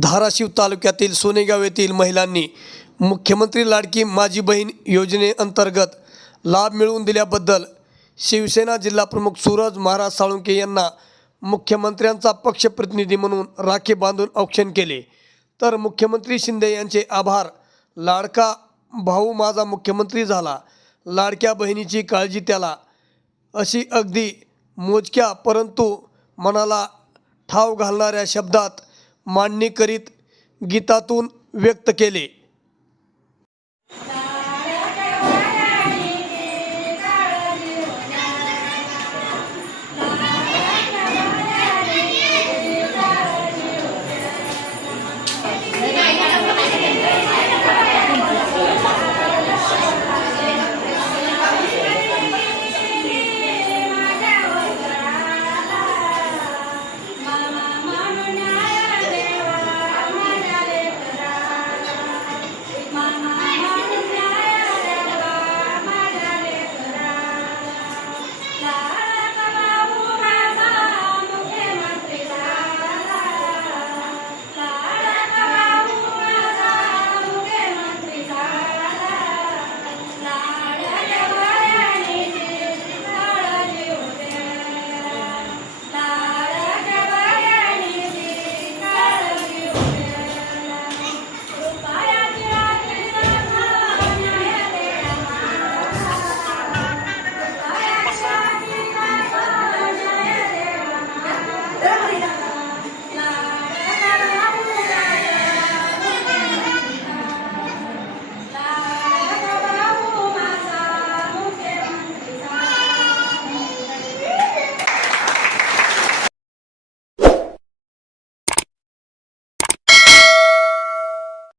धाराशिव तालुक्यातील सोनेगाव येथील महिलांनी मुख्यमंत्री लाडकी माझी बहीण योजनेअंतर्गत लाभ मिळवून दिल्याबद्दल शिवसेना जिल्हाप्रमुख सूरज महाराज साळुंके यांना मुख्यमंत्र्यांचा पक्षप्रतिनिधी म्हणून राखी बांधून औक्षण केले. तर मुख्यमंत्री शिंदे यांचे आभार. लाडका भाऊ माझा मुख्यमंत्री झाला. लाडक्या बहिणीची काळजी त्याला. अशी अगदी मोजक्या परंतु मनाला ठाव घालणाऱ्या शब्दात मांडणी करीत गीतातून व्यक्त केले.